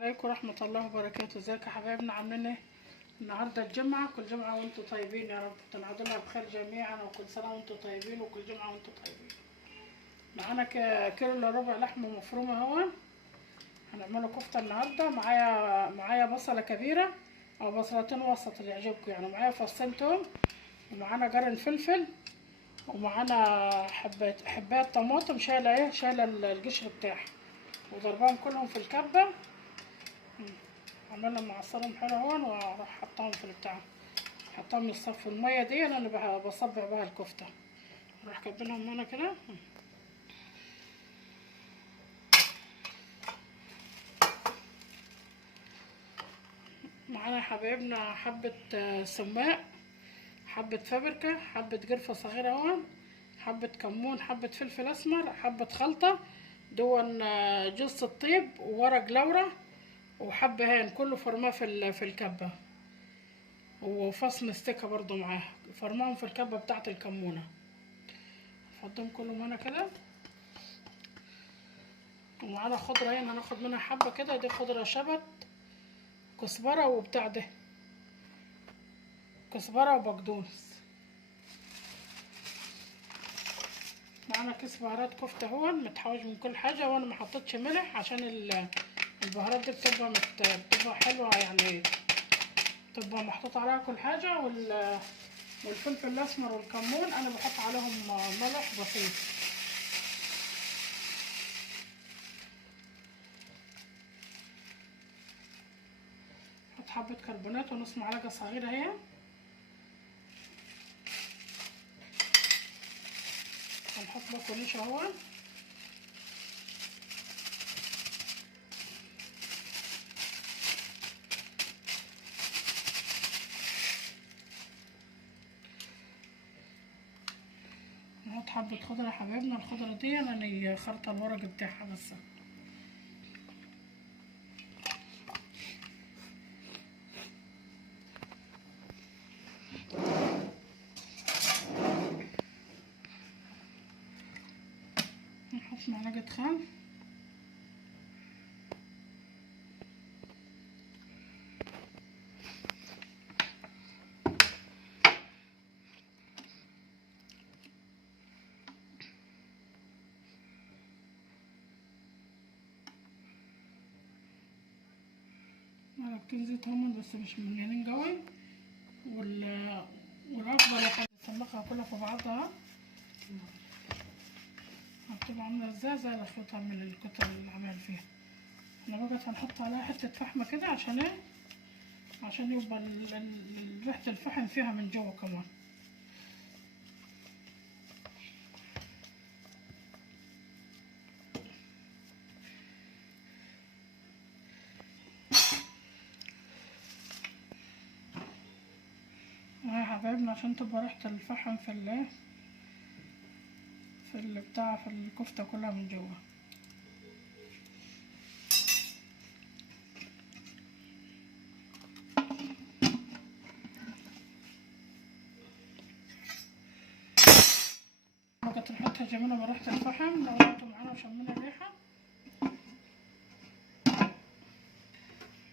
عليكم ورحمة الله وبركاته. ازيك يا حبايبنا؟ عاملين ايه؟ النهارده الجمعة، كل جمعة وانتم طيبين يا رب، تنعدوا لها بخير جميعا، وكل سنة وانتم طيبين، وكل جمعة وانتم طيبين. معانا كيلو الا ربع لحمة مفرومة اهو، هنعمله كفتة النهارده. معايا بصلة كبيرة او بصلتين وسط اللي يعجبكم يعني، معايا فصين توم، ومعانا جرن فلفل، ومعانا حباية طماطم شايلة القشر بتاعها، وضربهم كلهم في الكبة. عمالة معصرهم حلو اهون، واروح حطاهم في البتاع، حطاهم يصفوا المية دي اللي انا بصبع بها الكفتة، اروح كبلهم هنا كده. معانا يا حبايبنا حبة سماق، حبة فابريكا، حبة قرفة صغيرة اهون، حبة كمون، حبة فلفل اسمر، حبة خلطة دون جوز الطيب وورق لورا وحبة هان، كله فرماه في الكبة، وفص مستكة برضو معاه، فرماهم في الكبة بتاعة الكمونة. نحطهم كلهم هنا كده. ومعانا خضرة هنا هناخد منها حبة كده، دي خضرة شبت، كزبرة وبتاع ده، كزبرة وبقدونس. معانا كيس بهارات كفتة اهون متحوج من كل حاجة، وانا ما حطيتش ملح عشان البهارات دي بتبقى حلوة يعني، بتبقى محطوط عليها كل حاجة. والفلفل الاسمر والكمون انا بحط عليهم ملح بسيط. حط حبة كربونات ونص معلقة صغيرة اهي. هنحط بقوليش اهو، نحط حبة خضرة يا حبايبنا. الخضرة دي انا خرطة الورق بتاعها بس. نحط معلقة خل، معلقتين زيت هم بس مش مليانين قوي. والافضل اطبقها كلها في بعضها، هتبقى عامله ازاي زي الخيوطه من الكتر اللي عمل فيها. احنا بقى هنحط عليها حته فحمه كده، عشان ايه؟ عشان يبقى ريحه الفحم فيها من جوه كمان. يا حبايبنا عشان تبقى ريحه الفحم في البتاع، في الكفته كلها من جوه. بقى نحطها جميله بريحه الفحم. لو انتوا معانا وشمينا الريحه،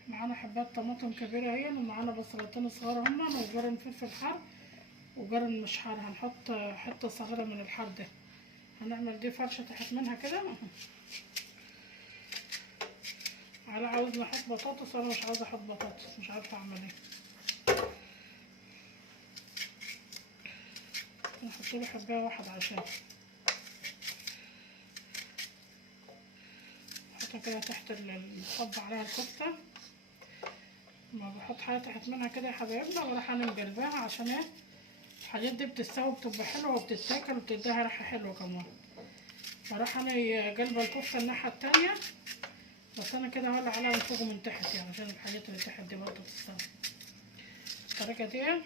معانا حبات طماطم كبيره اهي، ومعانا بصلتين صغار هما، وجرن فلفل حار وجرن مش حار. هنحط حته صغيره من الحار ده، هنعمل دي فرشه تحت منها كده. على عاوز نحط بطاطس، وانا مش عاوزه احط بطاطس، مش عارفه اعمل ايه. نحط له حبايه واحده عشان نحطها كده تحت نصب عليها الكفته. ما بحط حاجه تحت منها كده يا حبايبنا، وراح انا مقلباها عشان ايه؟ الحاجات دي بتستوي بتبقى حلوه وبتتاكل وبتديها ريحه حلوه كمان. وراح انا قلبه الكفته الناحيه التانيه، بس انا كده هولع عليها من فوق ومن تحت يعني، عشان الحاجات اللي تحت دي برضه تستوي الطريقه دي.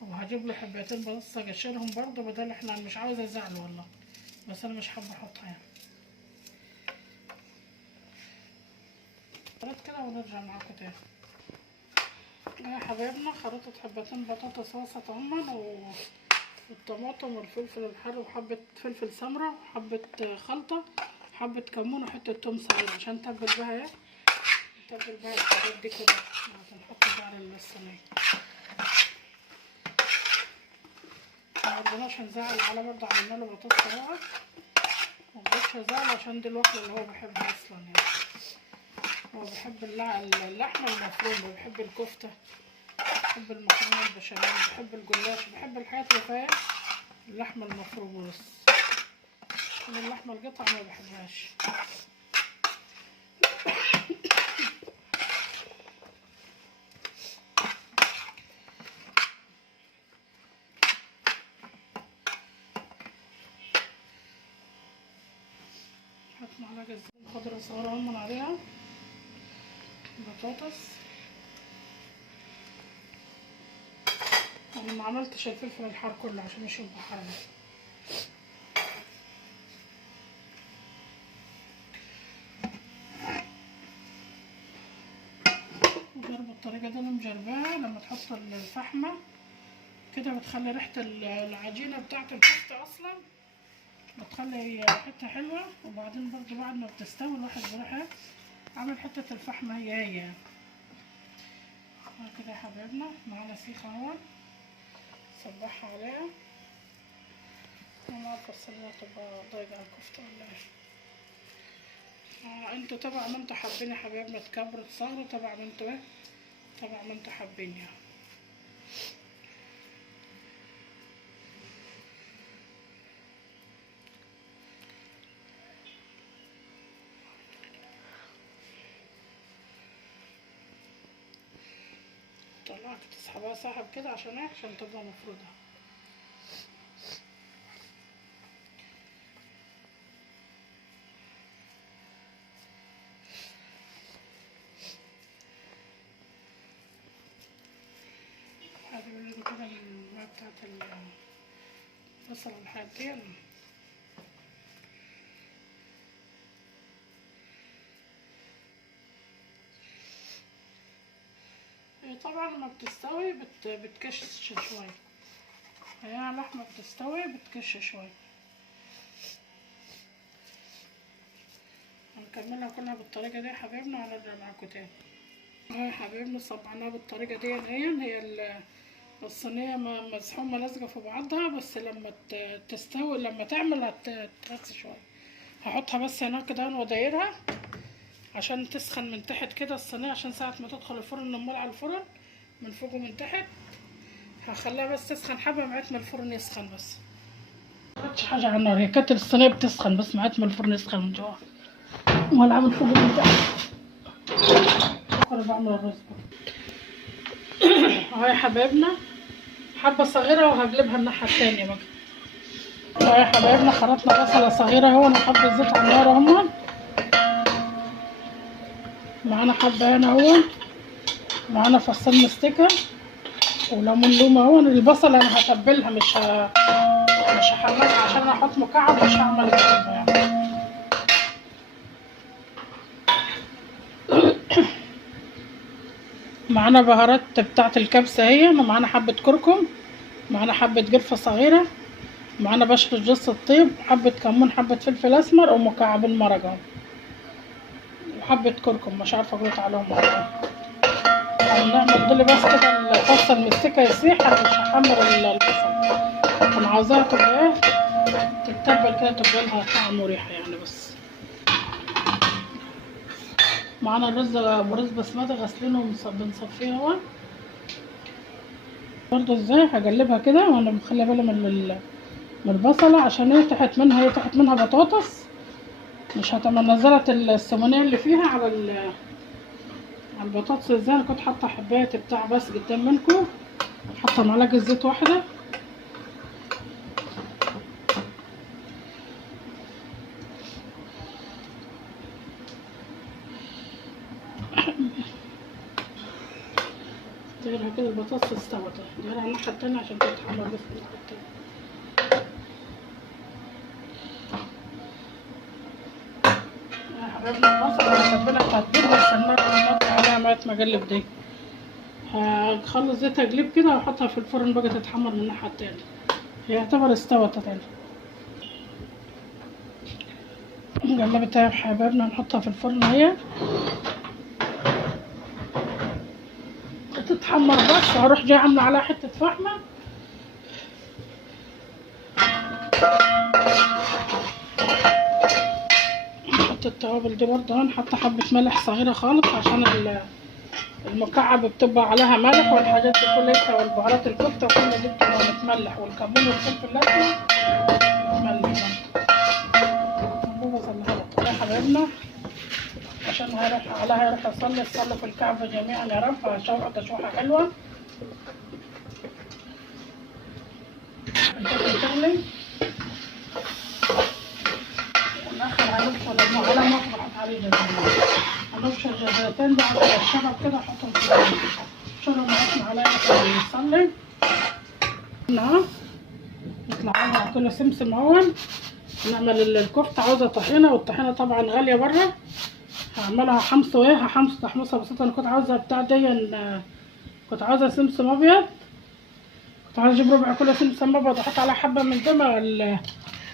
وهجيب له حبتين بطاطس اقشرهم برضه، بدل احنا مش عاوزه ازعل والله، بس انا مش حابه احطها يعني. خلاص كده ونرجع معاكم تاني. يا حبايبنا خرطت حبتين بطاطس وسط هما، والطماطم والفلفل الحار، وحبة فلفل سمرة، وحبة خلطة، وحبة كمون، وحتة توم صغيرة عشان تبل بها ايه نتبل بقى الحاجات دي كده عشان نحط بقى على الصينية. مرضناش هنزعل على برضه، عملنا له بطاطس اهوت، مبقتش هزعل عشان دي الوكلة اللي هو بيحبها اصلا يعني. هو بيحب اللحمة المفرومة، بيحب الكفتة، بيحب المكرونة البشاميل، بيحب الجلاش، بيحب الحاجات اللي فيها اللحمة المفرومة بس. أنا اللحمة القطع ما بحبهاش. حط معلقة زيت خضرا صغيرة من عليها بطاطس. انا ما عملتش الفلفل الحار كله عشان مش يبقى حار. وجرب الطريقة دي، انا مجرباها. لما تحط الفحمة كده بتخلي ريحة العجينة بتاعة الكفتة اصلا، بتخلي ريحتها حلوة. وبعدين برضو بعد ما بتستوي الواحد بيروح عامل حتة الفحمة هي كده يا حبايبنا. معانا سيخ اهو صبحها عليها. انا عارفة الصينية تبقى ضايقة على الكفتة ولا ايه. انتوا طبعا ما انتوا حابين يا حبايبنا، تكبروا تصغروا طبعا انتوا ايه، طبعا ما انتوا حابين يعني. طلعت تسحبها سحب كده عشان ايه، عشان تبقى مفرودة. هجيب كده الماء بتاعت البصل والحاجات دي. طبعا لما بتستوي بتكش شوية، هي لحمة بتستوي بتكش شوية. هنكملها كلها بالطريقة دي يا حبايبنا وهنرجع معاكم تاني. اهو يا حبايبنا صبعناها بالطريقة دي. هي الصينية مزحومة لازقة في بعضها، بس لما تستوي لما تعمل هتغطس شوية. هحطها بس هنا كده وادايرها عشان تسخن من تحت كده الصينية، عشان ساعة ما تدخل الفرن نمال على الفرن من فوق ومن تحت. هخليها بس تسخن حبة معاك ما الفرن يسخن بس. مش حاجة على النار، هي كانت الصينية بتسخن بس معاك ما الفرن يسخن من جوا ولا من فوق ومن تحت. انا بعمل الرز اهو يا حبايبنا، حبة صغيرة وهقلبها الناحية التانية بقى. اهو يا حبايبنا خرطنا بصلة صغيرة اهو، انا حبة زيت على النار اهو. معانا حبة هنا اهو، معانا فصين مستكة وليمون لومة اهو. البصلة انا هتبلها مش هحمرها عشان انا احط مكعب، مش هعمل كده يعني. معانا بهارات بتاعة الكبسة اهي. معانا حبة كركم، معانا حبة قرفة صغيرة، معانا بشرة جوز الطيب، حبة كمون، حبة فلفل اسمر، ومكعبين مرقة وحبة كركم مش عارفة قلت عليهم مرقة. هنعمل دول بس كده الفص المستكة يسيح. انا مش هحمر البصل، انا عاوزاها تبقى ايه، تتبل كده تبقى لها طعم وريحة يعني بس. معانا رز بسمتي غسلينه وبنصفيه اهو. برضه ازاي هقلبها كده وانا مخليه بالي من البصله عشان يتحت منها بطاطس. مش هتبقى نزلت السمونيه اللي فيها على البطاطس. ازاي انا كنت حاطه حبايه بتاع بس قدام منكم، حاطه معلقه زيت واحده. دايرها كده البطاطس استوت، دايرها الناحيه التانيه عشان تتحمر بس الناحيه التانيه. حبايبنا البصل هتبلها تتبيل بس النار عليها ميه مقلب دي. هخلص زيت تقليب كده واحطها في الفرن بقى تتحمر من الناحيه التانيه. هي يعتبر استوت تاني. قلبتها يا حبايبنا، نحطها في الفرن اهي تتحمر بس هروح جاي عامله عليها حته فحمه. نحط التوابل دي برضه، هنحط حبه ملح صغيره خالص عشان المكعب بتبقى عليها ملح والحاجات دي كلها، والبهارات الكفته وكل دي بتبقى متملح، والكمون والفلفل الاسود متملح برضه. يا حبايبنا عشان هروح اصلي في الكعبه جميعا يا رب. هشوح تشويحه حلوه تغلي. وناخد هنبشر على مصر احط عليه جزرتين، هنبشر جزرتين بعد ما الشرب كده احطهم في الشرب معانا على يصلي. يطلع لنا كله سمسم اهون. نعمل الكفته، عاوزه طحينه، والطحينه طبعا غاليه بره. هعملها حمص هحمص تحميصه بسيطه. انا كنت عاوزه بتاع دي، كنت عاوزه سمسم ابيض، كنت عاوزه اجيب ربع كيلو سمسم ابيض واحط عليها حبه من ده،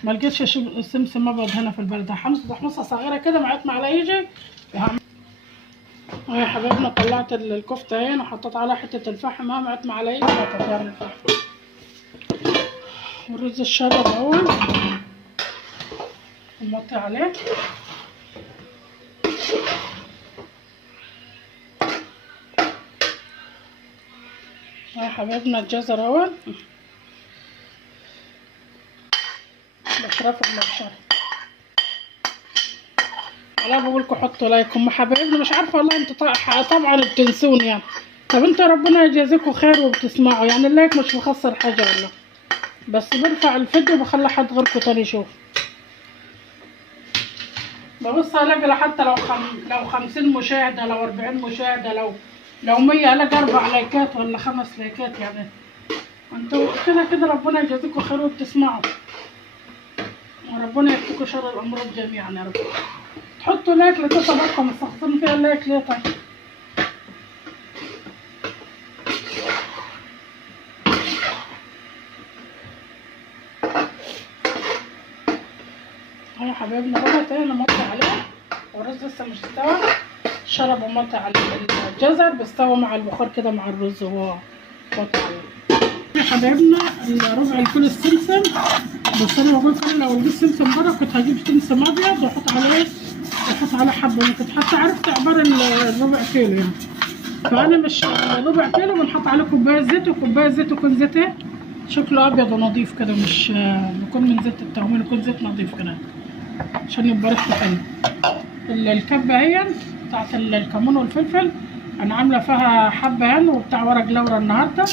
ما لقيتش سمسم ابيض هنا في البلد. حمص تحميصه صغيره كده معاك معلقه يجي. يا حبايبنا طلعت الكفته اهي، انا حطيت عليها حته الفحم معاك معلقه يجي وطلعت الفحم. والرز الشرب اهو نمطي عليه. يا حبايبنا الجزر اهو بشرفه بمبشره. والله بقولكوا حطوا لايك يا حبايبنا. مش عارفه والله انتوا طبعا بتنسوني يعني. طب انتوا ربنا يجازيكم خير وبتسمعوا يعني. اللايك مش مخسر حاجه والله، بس برفع الفيديو بخلي حد غيركم تاني يشوف. ببص الاقي حتى لو 50 مشاهده، لو 40 مشاهده، لو 100 الاقي 4 لايكات ولا 5 لايكات يعني. انتوا كده ربنا يجازيكم خير وبتسمعوا، وربنا يكفيكم شر الامراض جميعا يا رب. تحطوا لايك لتصبركم مستخسرين فيها اللايك ليه طيب؟ يا حبايبنا بقى انا مطي عليه، والرز لسه مش استوى. شرب ومطي على الجزر بيستوى مع البخار كده مع الرز وهو مطي عليه. يا حبايبنا ربع كيلو السمسم، بس انا بقول كده لو لقيت سمسم بره كنت هجيب سمسم ابيض واحط عليه حبه. انا كنت حتى عرفت عباره الربع كيلو يعني. فانا مش ربع كيلو بنحط عليه كوبايه زيت، وكوبايه زيت يكون زيت شكله ابيض ونظيف كده، مش يكون من زيت التومين، يكون زيت نظيف كده عشان يبقى ريحته حلوه. الكبه اهي بتاعت الكمون والفلفل انا عامله فيها حبه يعني وبتاع ورق لورا النهارده.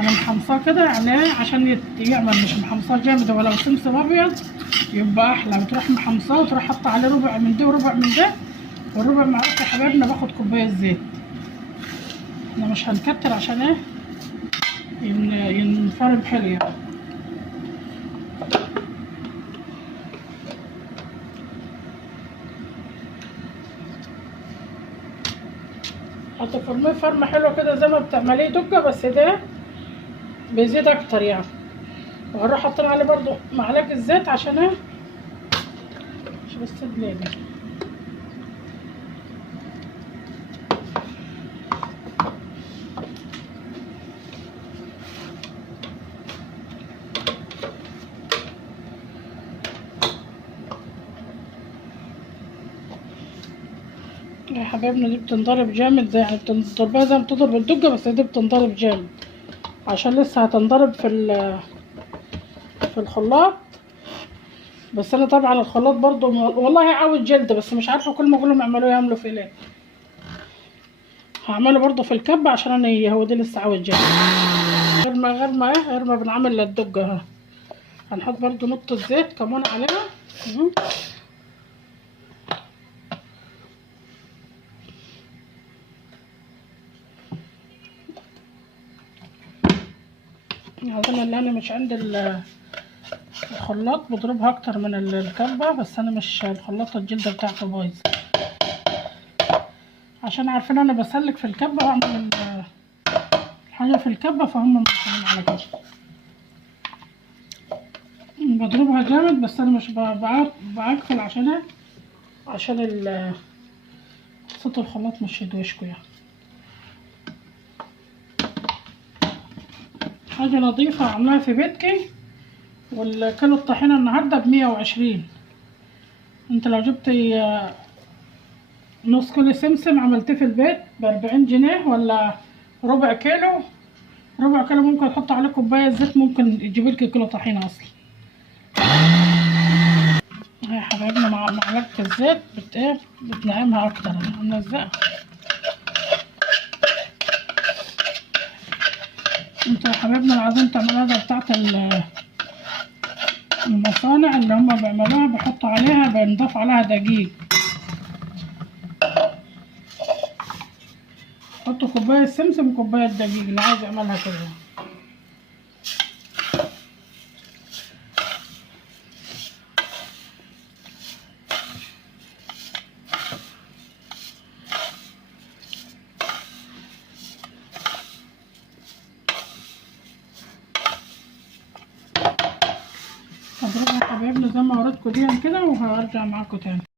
انا محمصاه كده يعني عشان يعمل، مش محمصاه جامد. ولو سمسم ابيض يبقى احلى. بتروح محمصاه وتروح حاطه عليه ربع من ده وربع من ده، والربع معروف يا حبايبنا باخد كوبايه زيت. احنا مش هنكتر عشان ينفرم حلو يعني. هتفرميه فرمه حلوه كده زي ما بتعمليه دقه، بس ده بيزيد اكتر يعني. وهروح حاطين عليه برضو معلقه زيت عشان مش بس بلادي. يا حبايبنا دي بتنضرب جامد، زي يعني بتضربها زي ما بتضرب الدقه، بس دي بتنضرب جامد عشان لسه هتنضرب في الخلاط. بس انا طبعا الخلاط برضو والله عاوز جلد، بس مش عارفه كل ما اقولهم يعملوه يعملوا فيه ليه. هعمله برضو في الكبه عشان انا هو دي لسه عاوز جلد. غير ما بنعمل للدقه اهو. هنحط برضو نقطه زيت كمان عليها. عشان اللي انا مش عندي الخلاط بضربها اكتر من الكبه، بس انا مش الخلاط الجلده بتاعته بايظه، عشان عارفين انا بسلك في الكبه واعمل الحاجه في الكبه، فهم مصممين على كده. بضربها جامد، بس انا مش بعقفل عشان صوت الخلاط مش يدوشكوا يعني. حاجة نظيفة عاملاها في بيتكي. والكيلو الطحينة النهاردة ب120. انت لو جبتي نص كيلو سمسم عملتيه في البيت ب40 جنيه، ولا ربع كيلو. ربع كيلو ممكن تحط عليه كوباية زيت، ممكن يجيبلك كيلو طحينة اصلا. يا حبايبنا مع معلقة الزيت بتنعمها اكتر. ملزقة. انتوا يا حبايبنا لو عايزين تعملوها زي بتاعت المصانع اللي هما بيعملوها، بيحطوا عليها بنضاف عليها دقيق. حطوا كوباية سمسم وكوباية دقيق اللي عايز يعملها كده. هضربها يا حبايبنا زي ما وريتكم دي كده، وهرجع معاكم تاني.